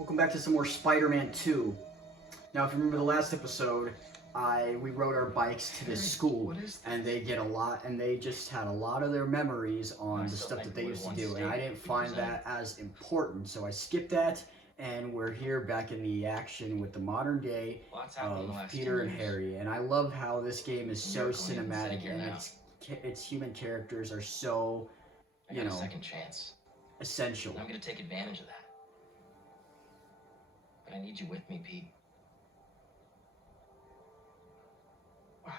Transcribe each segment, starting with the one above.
Welcome back to some more Spider-Man 2. Now, if you remember the last episode, we rode our bikes to this school, and they just had a lot of their memories on the stuff that they used to do, and I didn't find that as important, so I skipped that, and we're here back in the action with the modern day of Peter and Harry, and I love how this game is so cinematic, and its human characters are so, you know, second chance. essential. I'm gonna take advantage of that. But I need you with me, Pete. Wow,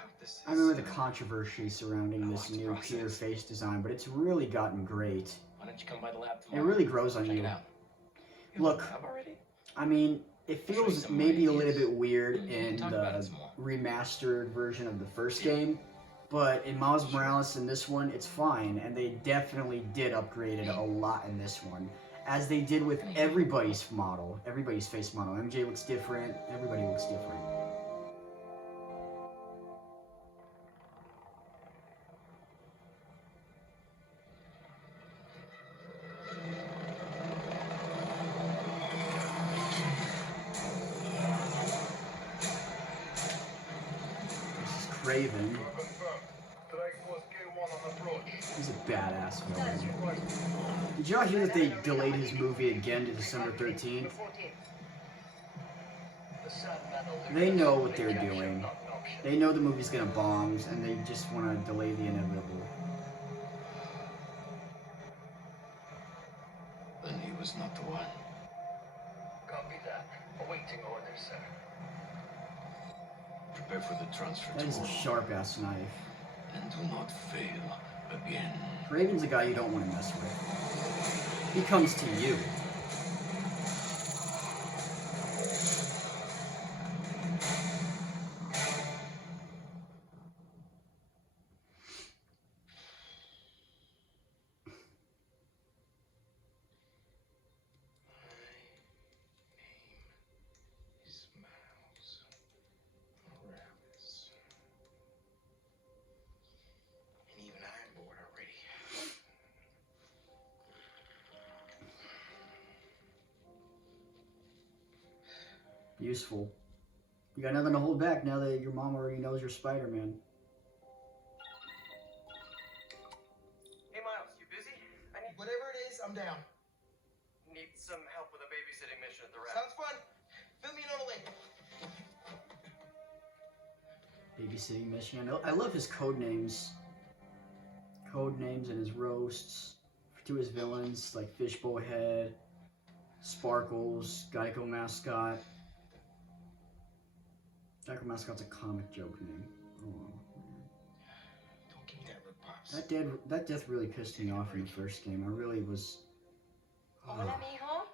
I remember the controversy surrounding this new Peter face design, but it's really gotten great. Why don't you come by the lab tomorrow? It really grows on you. Look, I mean, it feels maybe a little bit weird in the remastered version of the first game, but in Miles Morales and this one, it's fine, and they definitely did upgrade it a lot in this one. As they did with everybody's model, everybody's face model. MJ looks different, everybody looks different. This is Craven. He's a badass villain. Did y'all hear that they delayed his movie again to December 13th? They know what they're doing. They know the movie's gonna bomb, and they just want to delay the inevitable. Then he was not the one. Copy that. Awaiting orders, sir. Prepare for the transfer That is a tomorrow. sharp-ass knife. And do not fail again. Raven's a guy you don't want to mess with. He comes to you. Useful. You got nothing to hold back now that your mom already knows you're Spider-Man. Hey Miles, you busy? I need Whatever it is, I'm down. need some help with a babysitting mission at the rep. Sounds fun. Fill me in on the way. Babysitting mission. I love his code names. Code names and his roasts to his villains like Fishbowl Head, Sparkles, Geico Mascot. Geico Mascot's a comic joke name. Oh, man. Don't give me that look, Pops. That death really pissed me off in the first game. I really was. Hola, mijo.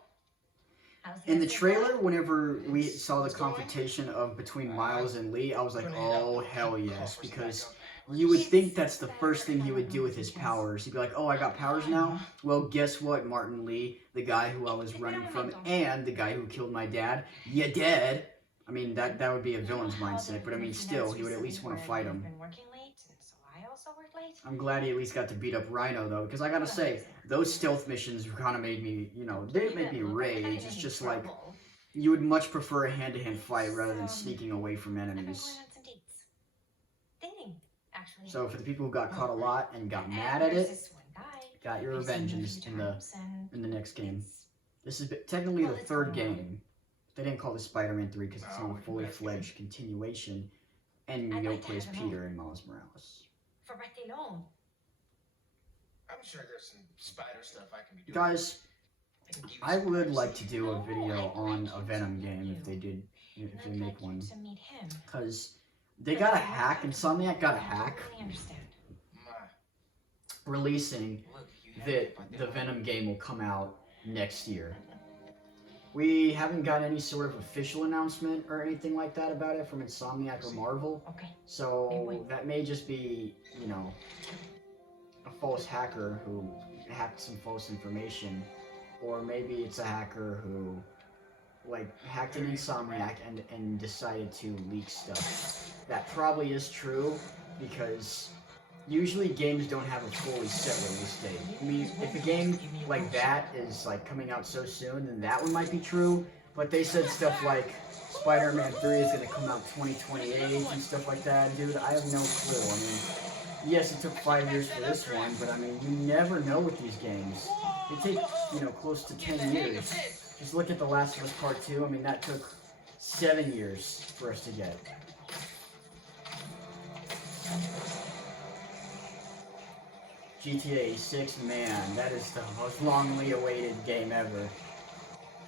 How's In the business trailer, going? whenever we saw the confrontation between Miles and Lee, I was like, oh hell yes, because you would think that's the first thing he would do with his powers. He'd be like, oh, I got powers now? Well, guess what, Martin Lee, the guy who I was running from, and the guy who killed my dad, you dead. I mean, that would be a villain's mindset, but I mean, still, he would at least want to fight him. Been working late, so I also work late. I'm glad he at least got to beat up Rhino, though, because I gotta say, those stealth missions kind of made me, you know, they didn't make me rage. It's just like, you would much prefer a hand-to-hand fight rather than sneaking away from I've been enemies. going on some dates. Dating, actually. So for the people who got caught a lot and got mad at There's it, this one guy. got your I've seen revenge him a in few the times, and in the next game. it's- This is technically Well, the it's third going on. game. They didn't call this Spider-Man 3 because it's not a fully fledged continuation, and I'd Neo like to plays have him Peter and Miles Morales. For Barcelona. I'm sure there's some spider stuff I can be doing. Guys, I can give you I some would privacy. like to do a No, video I'd on like a you Venom to game meet if they you. did, if And they I'd make like you one, to meet him. because they got a hack. Insomniac got a hack I understand. Ma, releasing look, you have that to fight the that Venom game will come out next year. We haven't got any sort of official announcement or anything like that about it from Insomniac or Marvel, Okay. so that may just be, you know, a false hacker who hacked some false information, or maybe it's a hacker who, like, hacked an Insomniac and decided to leak stuff. That probably is true, because usually games don't have a fully set release date. I mean, if a game like that is like coming out so soon, then that one might be true. But they said stuff like Spider-Man 3 is going to come out 2028 and stuff like that. Dude, I have no clue. I mean, yes, it took 5 years for this one, but I mean, you never know with these games. They take, you know, close to 10 years. Just look at The Last of Us Part 2. I mean, that took 7 years for us to get. GTA 6, man, that is the most longly awaited game ever.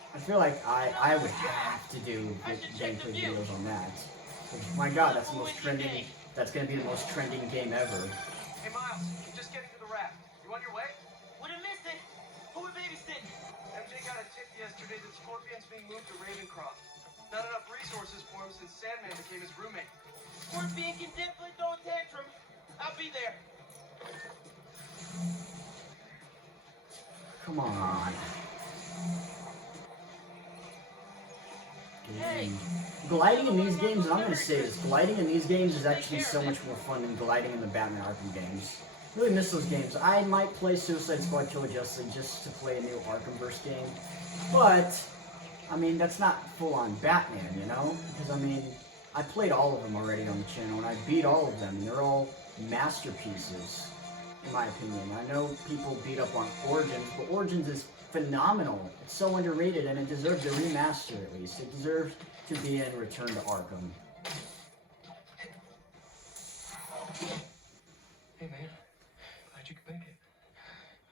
I feel like I would have to do gameplay videos on that. My god, that's the most trending, that's gonna be the most trending game ever. Hey, Miles, I'm just getting to the raft. You on your way? Would've missed it. Who would babysit? MJ got a tip yesterday that Scorpion's being moved to Ravencroft. Not enough resources for him since Sandman became his roommate. Scorpion can definitely throw a tantrum. I'll be there. Come on. Hey. Gliding in these games, and I'm gonna say this, gliding in these games is actually so much more fun than gliding in the Batman Arkham games. Really miss those games. I might play Suicide Squad Kill Justice just to play a new Arkhamverse game, but I mean that's not full-on Batman, you know? Because I mean, I played all of them already on the channel, and I beat all of them, and they're all masterpieces, in my opinion. I know people beat up on Origins, but Origins is phenomenal. It's so underrated, and it deserves a remaster at least. It deserves to be in Return to Arkham. Hey, man. Glad you could make it.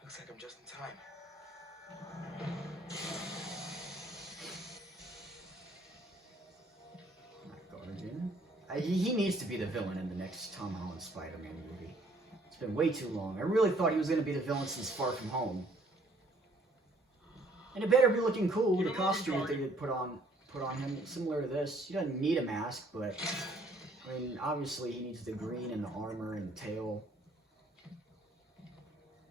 Looks like I'm just in time. Guardian. He needs to be the villain in the next Tom Holland Spider-Man movie. It's been way too long. I really thought he was going to be the villain since Far From Home. And it better be looking cool. The costume that they did put on him, similar to this. He doesn't need a mask, but I mean, obviously he needs the green and the armor and the tail.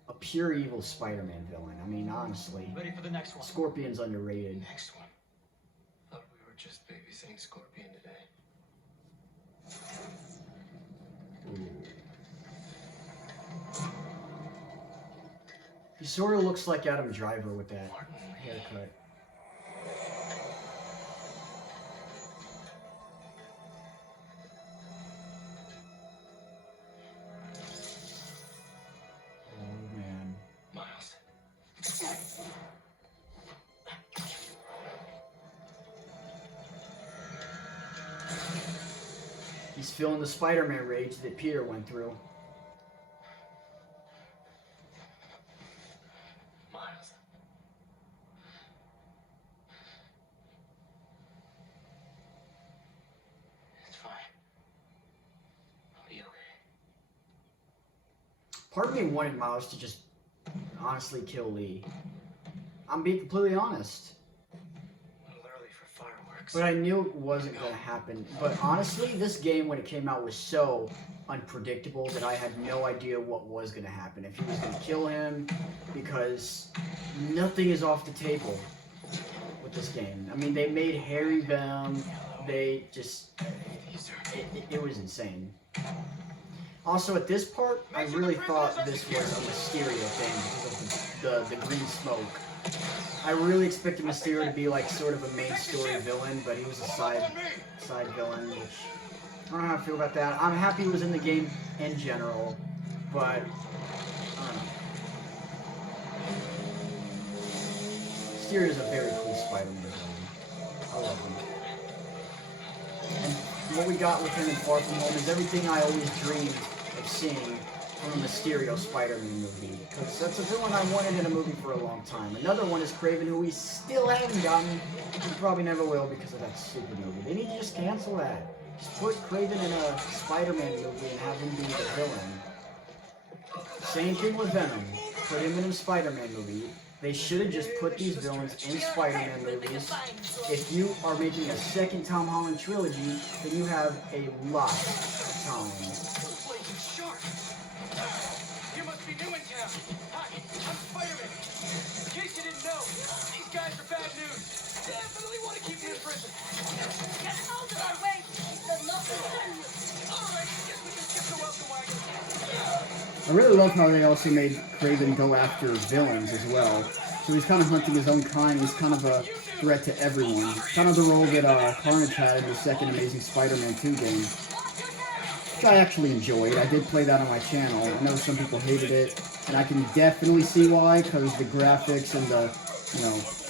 A pure evil Spider-Man villain. I mean, honestly, Ready for the next one. Scorpion's underrated. Next one. Thought we were just babysitting Scorpion today. He sort of looks like Adam Driver with that haircut. Oh man. Miles. He's feeling the Spider-Man rage that Peter went through. Miles. It's fine. I'll be okay. Part of me wanted Miles to just honestly kill Lee. I'm being completely honest. A little early for fireworks. But I knew it wasn't going to happen. But honestly, this game, when it came out, was so unpredictable that I had no idea what was going to happen. If he was going to kill him, because nothing is off the table with this game. I mean, they made Harry Venom. They just... It was insane. Also, at this part, I really thought this was a Mysterio thing because of the green smoke. I really expected Mysterio to be like sort of a main story villain, but he was a side villain, which I don't know how I feel about that. I'm happy he was in the game in general, but I don't know. Mysterio's a very cool Spider-Man villain. I love him. And what we got with him in Far From Home is everything I always dreamed of seeing from a Mysterio Spider-Man movie, because that's a villain I wanted in a movie for a long time. Another one is Kraven, who we still haven't gotten, and probably never will because of that stupid movie. They need to just cancel that. Just put Kraven in a Spider-Man movie and have him be the villain. Same thing with Venom. Put him in a Spider-Man movie. They should have just put these villains in Spider-Man movies. If you are making a second Tom Holland trilogy, then you have a lot of time. You must be new in town. Hi, I'm Spider-Man. In case you didn't know, these guys are bad news. Definitely want to keep you in prison. Get out of our way! He does not concern you! All right, guess we can skip the welcome wagon. I really love how they also made Kraven go after villains as well. So he's kind of hunting his own kind. He's kind of a threat to everyone. Kind of the role that Carnage had in the second Amazing Spider-Man 2 game, which I actually enjoyed. I did play that on my channel. I know some people hated it, and I can definitely see why, because the graphics and the,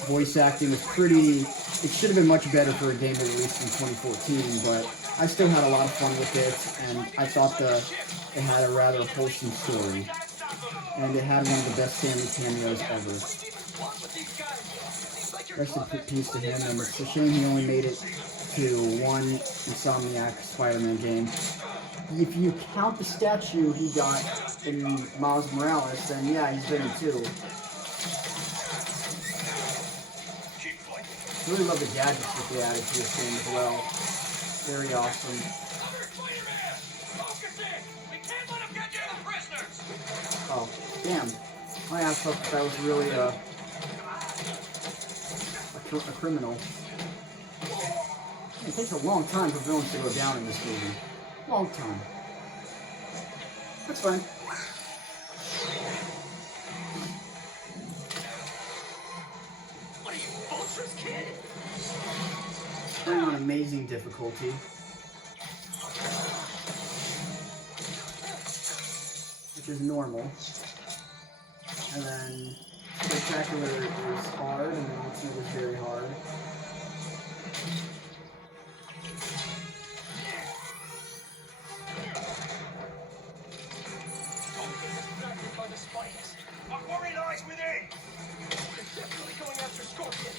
voice acting was pretty... It should have been much better for a game that released in 2014, but I still had a lot of fun with it, and I thought it had a rather wholesome story. And it had one of the best Stanley cameos ever. Rest in peace to him, and it's a shame he only made it to one Insomniac Spider-Man game. If you count the statue he got in Miles Morales, then yeah, he's been in two. I really love the gadgets that they added to this game as well. Very awesome. Oh, damn. My ass thought that was really a criminal. It takes a long time for villains to go down in this movie. Long time. That's fine. What are you, Vulture's kid? Turning on amazing difficulty. Which is normal. And then Spectacular is hard, and then Ultimate is very hard. Our worry lies within! They're definitely going after Scorpion.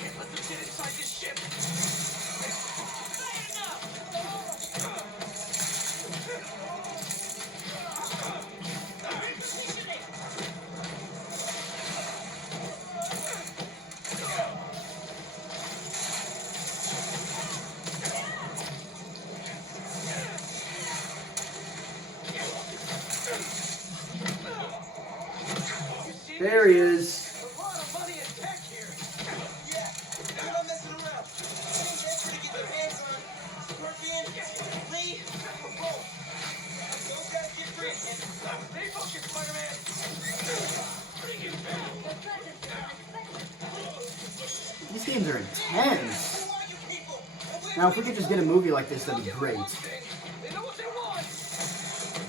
Can't let them get inside this ship. There he is. A lot of money and tech here. Yeah, they're not messing around. I think that's gonna get their hands on Scorpion, Lee, or both. Those guys get free. Stay focused, Spider-Man. Bring him down. These games are intense. Who are you people? Now, if we could just get a movie like this, that'd be great. They know what they want.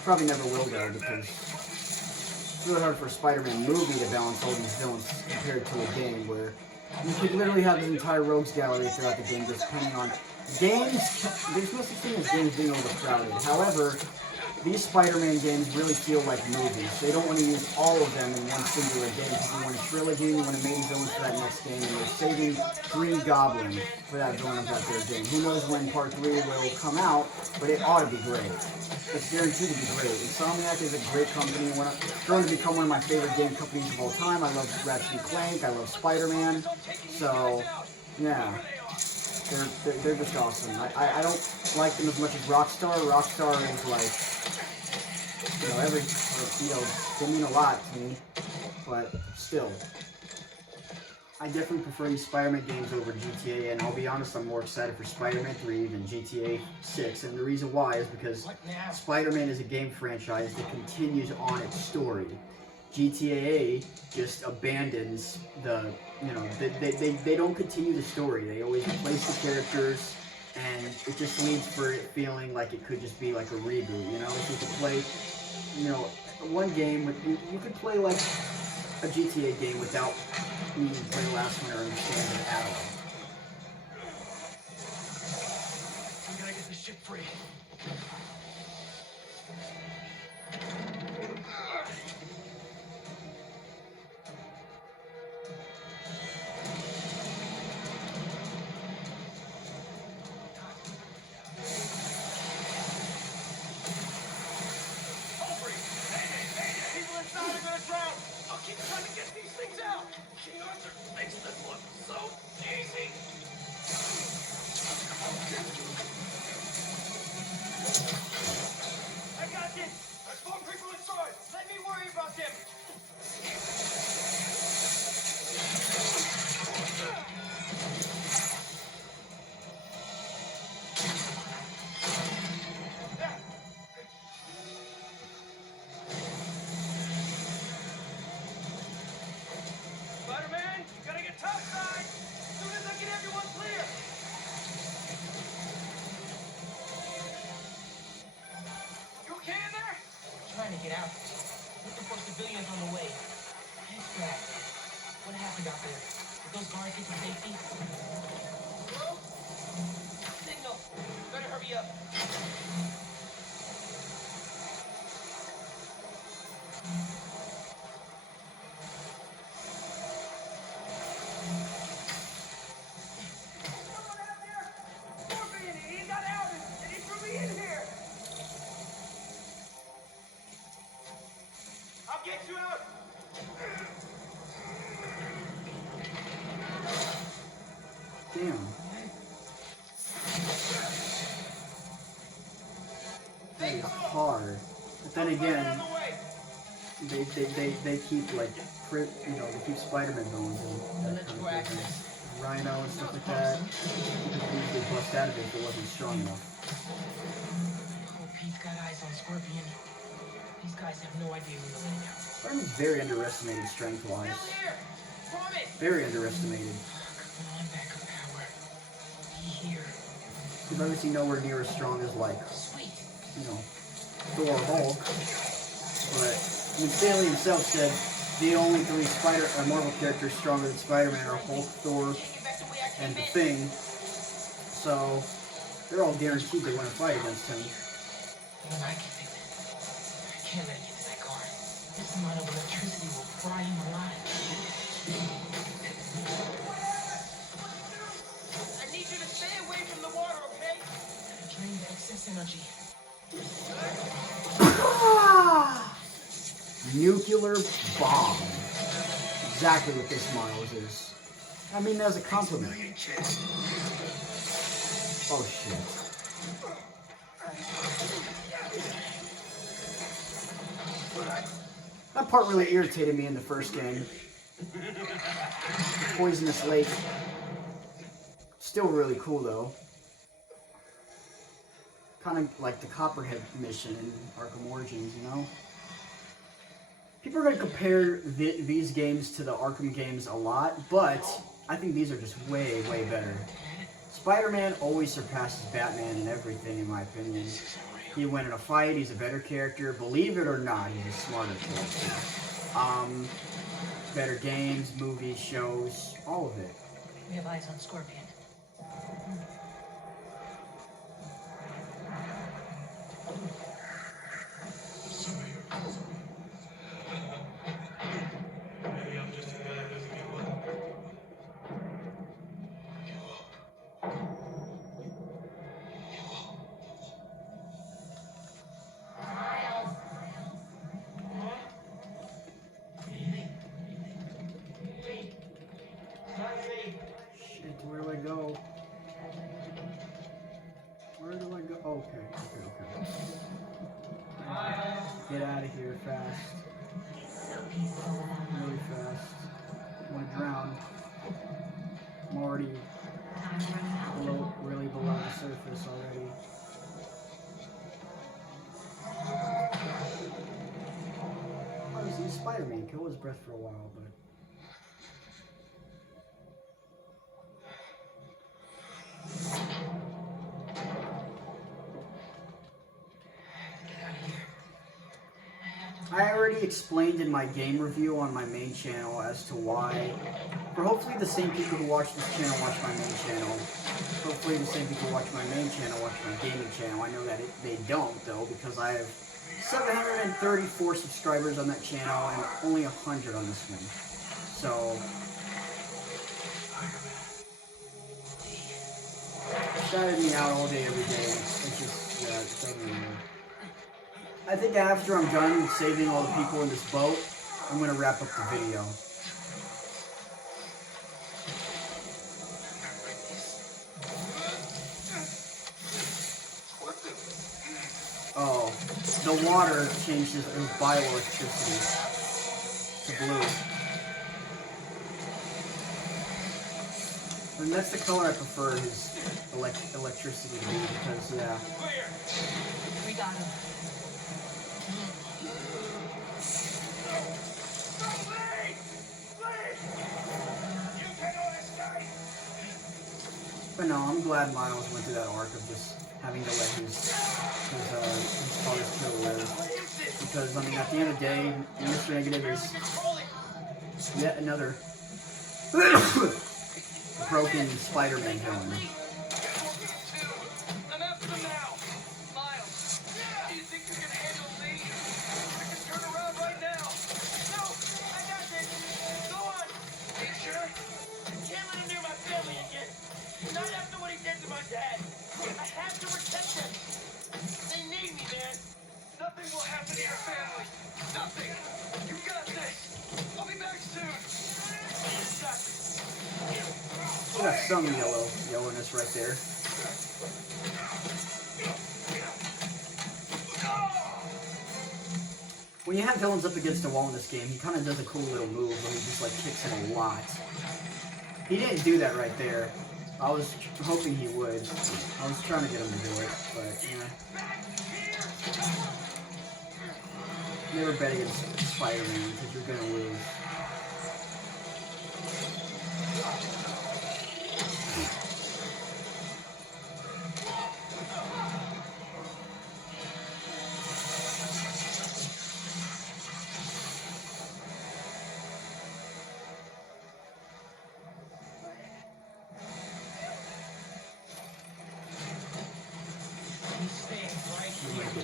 Probably never will, though, because it's really hard for a Spider-Man movie to balance all these villains compared to a game where you could literally have this entire rogues gallery throughout the game, just depending on games. There's no such thing as games being overcrowded. However, these Spider-Man games really feel like movies. They don't want to use all of them in one singular game. Because you want a trilogy, you want a main villain for that next game, and they're saving Green Goblin for that villain of that third game. Who knows when Part 3 will come out, but it ought to be great. It's guaranteed to be great. Insomniac is a great company. It's going to become one of my favorite game companies of all time. I love Ratchet & Clank. I love Spider-Man. So, yeah. They're just awesome. I don't like them as much as Rockstar. Rockstar is like, they mean a lot to me, but still. I definitely prefer these Spider-Man games over GTA, and I'll be honest, I'm more excited for Spider-Man 3 than GTA 6, and the reason why is because Spider-Man is a game franchise that continues on its story. GTA just abandons they don't continue the story. They always replace the characters, and it just leads for it feeling like it could just be like a reboot, If you could play, one game, you could play like a GTA game without needing to play the last one or understand it at all. We gotta get this ship free. People inside are gonna drown. I'll keep trying to get these things out. King Arthur makes this look so easy. I got this. There's more people inside. Let me worry about get out. Looking for civilians on the way. Head back. What happened out there? Did those guards get to safety? Hello? Signal. Better hurry up. Scorpion, he got out and he threw me in here. I'll get you out. Damn. That is hard. But then again, they keep like, you know, they keep Spider-Man bones and that kind of thing. Rhino and stuff like that. They bust out of it if it wasn't strong enough. Oh, Pete's got eyes on Scorpion. These guys have no idea who they're letting out. Spider-Man's very underestimated strength-wise. Still here! Promise! Very underestimated. Come on, backup power. Be here. He's obviously nowhere near as strong as, like, Sweet. you know, Thor or Hulk. But when Stanley himself said the only three Marvel characters stronger than Spider-Man are Hulk, Thor, Get back the way I and came the in. Thing. So they're all guaranteed to win a fight against him. Even I can feel it. I can't let it get to that car. This amount of electricity will fry him alive. I need you to stay away from the water, okay? Drain the excess energy. Nuclear bomb. Exactly what this Miles is. I mean, that's a compliment. Oh shit. That part really irritated me in the first game. The poisonous lake. Still really cool though. Kind of like the Copperhead mission in Arkham Origins, you know? People are going to compare these games to the Arkham games a lot, but I think these are just way, way better. Spider-Man always surpasses Batman in everything, in my opinion. He went in a fight, he's a better character. Believe it or not, he's a smarter character. Better games, movies, shows, all of it. We have eyes on Scorpion. Maybe I'm just a guy that doesn't give up. Shit, where do I go? Where do I go? Okay. Get out of here fast. Really fast. I'm gonna drown. I'm already really below the surface already. I was in Spider-Man, kill his breath for a while, but I already explained in my game review on my main channel as to why, for hopefully the same people who watch this channel watch my main channel. Hopefully the same people who watch my main channel watch my gaming channel. I know that they don't though, because I have 734 subscribers on that channel and only 100 on this one. So, shouted me out all day, every day. It's just, yeah, it's doesn't really matter. I think after I'm done saving all the people in this boat, I'm going to wrap up the video. Oh, the water changes in bioelectricity to blue. And that's the color I prefer, is electricity to be, because, yeah. We got him. But no, I'm glad Miles went through that arc of just having to let his father's killer live. Because, I mean, at the end of the day, Mr. Negative is yet another broken Spider-Man villain. I'm after them now. Miles, do you think you can handle me? We can turn around right now. No, I got this. Go on. Are you sure? I can't let him near my family again. Not after what he did to my dad. I have to protect them. They need me, man. Nothing will happen to your family. Nothing. You got this. I'll be back soon. Got this. We got some yellowness right there. When you have villains up against a wall in this game, he kind of does a cool little move where he just like kicks him a lot. He didn't do that right there. I was hoping he would. I was trying to get him to do it, but yeah. Never bet against Spider-Man because you're gonna lose.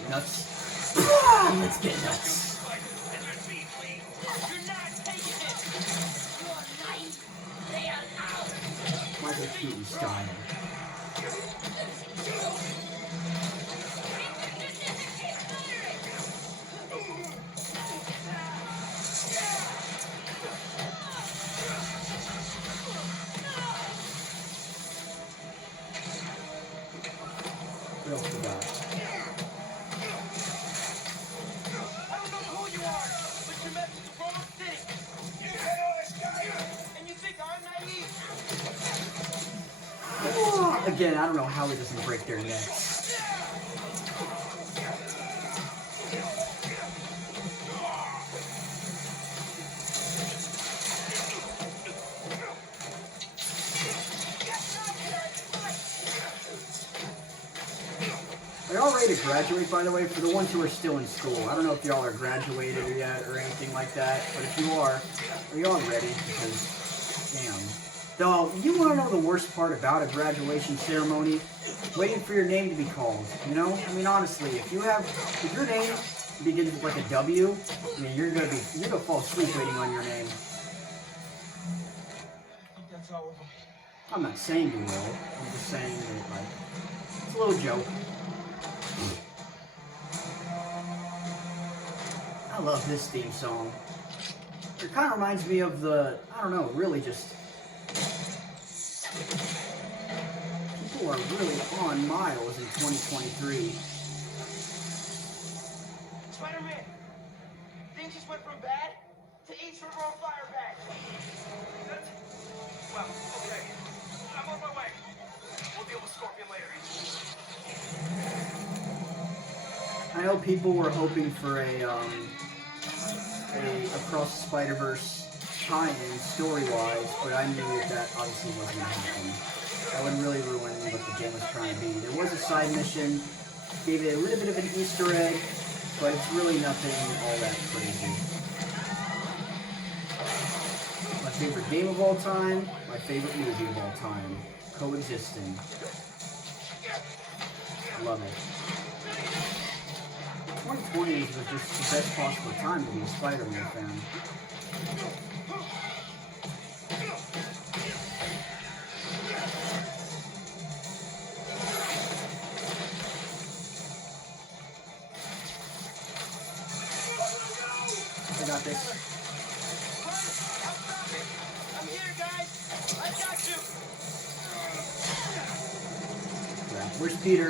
Nuts. Let's get nuts. Michael Keaton style. What else we got? Again, I don't know how he doesn't break their necks. Are y'all ready to graduate, by the way? For the ones who are still in school. I don't know if y'all are graduated yet or anything like that, but if you are y'all ready? Because, damn. Though, you want to know the worst part about a graduation ceremony? Waiting for your name to be called, you know? I mean, honestly, if your name begins with like a W, I mean, you're gonna fall asleep waiting on your name. That's all of them. I'm not saying you will. I'm just saying that, like, it's a little joke. I love this theme song. It kind of reminds me of the, I don't know, really just... People are really on Miles in 2023. Spider-Man, things just went from bad to each for on fire bag. Well, okay. I'm on my way. We'll deal with Scorpion later. I know people were hoping for a Across the Spider-Verse tie-in story-wise, but I knew that obviously wasn't going to happen. That would really ruin what the game was trying to be. There was a side mission, gave it a little bit of an Easter egg, but it's really nothing all that crazy. My favorite game of all time, my favorite movie of all time, coexisting. Love it. 2020 was just the best possible time to be a Spider-Man fan. I got this. I'm here, guys. I got you. Yeah. Where's Peter?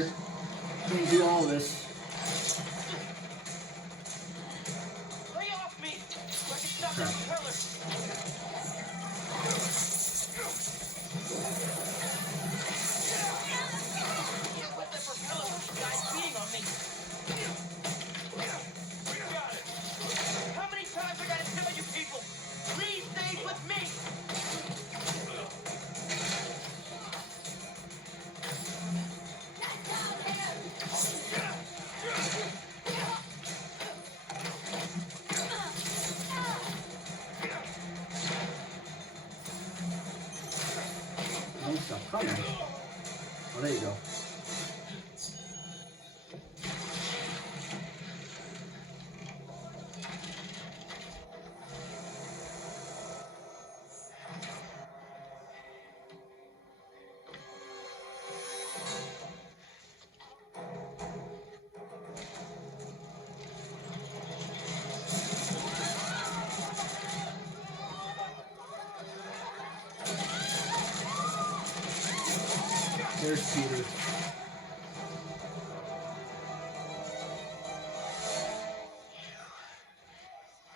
He can do all this. Lay off me. So I can stop that propeller. Can't let that propeller with you guys beating on me. Got it. How many times I gotta tell you people? Leave things with me. won't stop coming. Oh, there you go. There's Peter. You're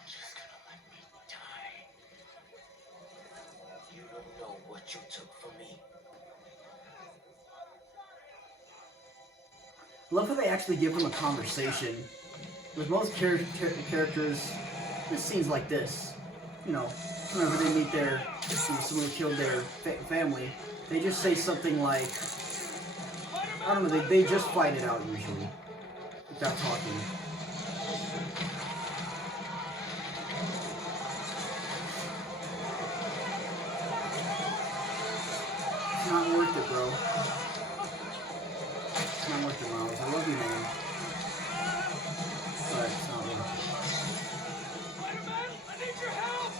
just gonna let me die. You don't know what you took from me. Love how they actually give him a conversation. With most characters, this scene's like this. You know, whenever they meet their, someone who killed their family, they just say something like, I don't know, they just fight it out usually, without talking. It's not worth it, bro. It's not worth it, Miles. I love you, man. But it's not worth it. Spider-Man, I need your help!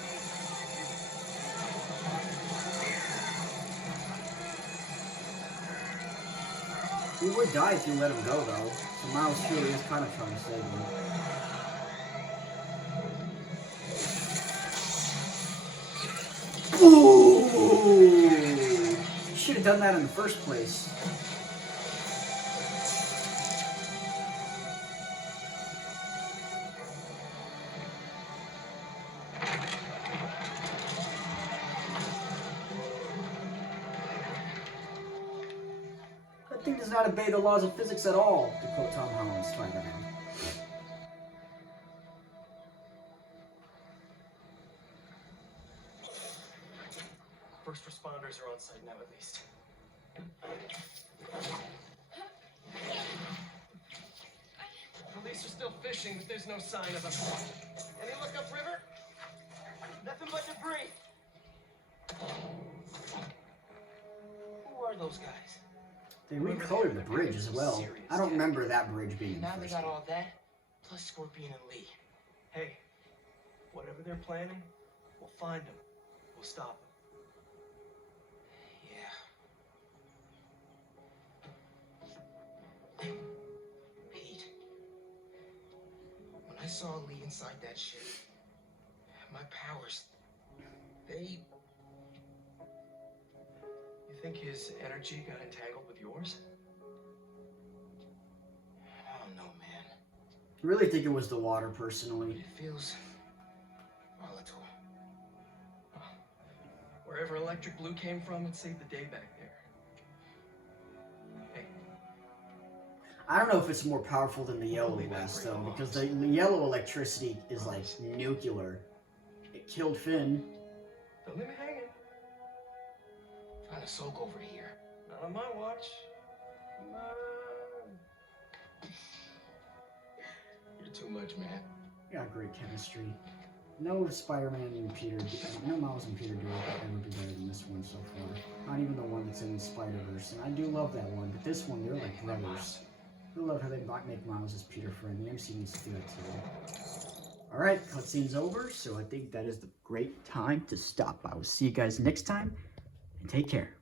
He would die if you let him go, though. So Miles truly is kind of trying to save him. Ooh! Should have done that in the first place. That thing does not obey the laws of physics at all, to quote Tom Holland's Spider-Man. First responders are on site now, at least. Police are still fishing, but there's no sign of them. Any look upriver? Nothing but debris. Who are those guys? They recolored the bridge as well. I don't remember that bridge being in the Now they first got one. all that, plus Scorpion and Lee. Hey, whatever they're planning, we'll find them. We'll stop them. Yeah. Pete, when I saw Lee inside that ship, my powers, they... You think his energy got entangled with yours? I don't know, man. I really think it was the water, personally. It feels volatile. Wherever Electric Blue came from, it saved the day back there. Hey, I don't know if it's more powerful than the yellow blast, though, because the yellow electricity is like nuclear. It killed Finn. don't leave me hanging. Trying to soak over here. Not on my watch. Come on. You're too much, man. We got great chemistry. No Spider-Man and Peter, no Miles and Peter do it ever be better than this one so far. Not even the one that's in the Spider-Verse. And I do love that one, but this one, they're like brothers. I love how they make Miles as Peter friend. The MC needs to do it too. Alright, cutscene's over, so I think that is the great time to stop. I will see you guys next time, and take care.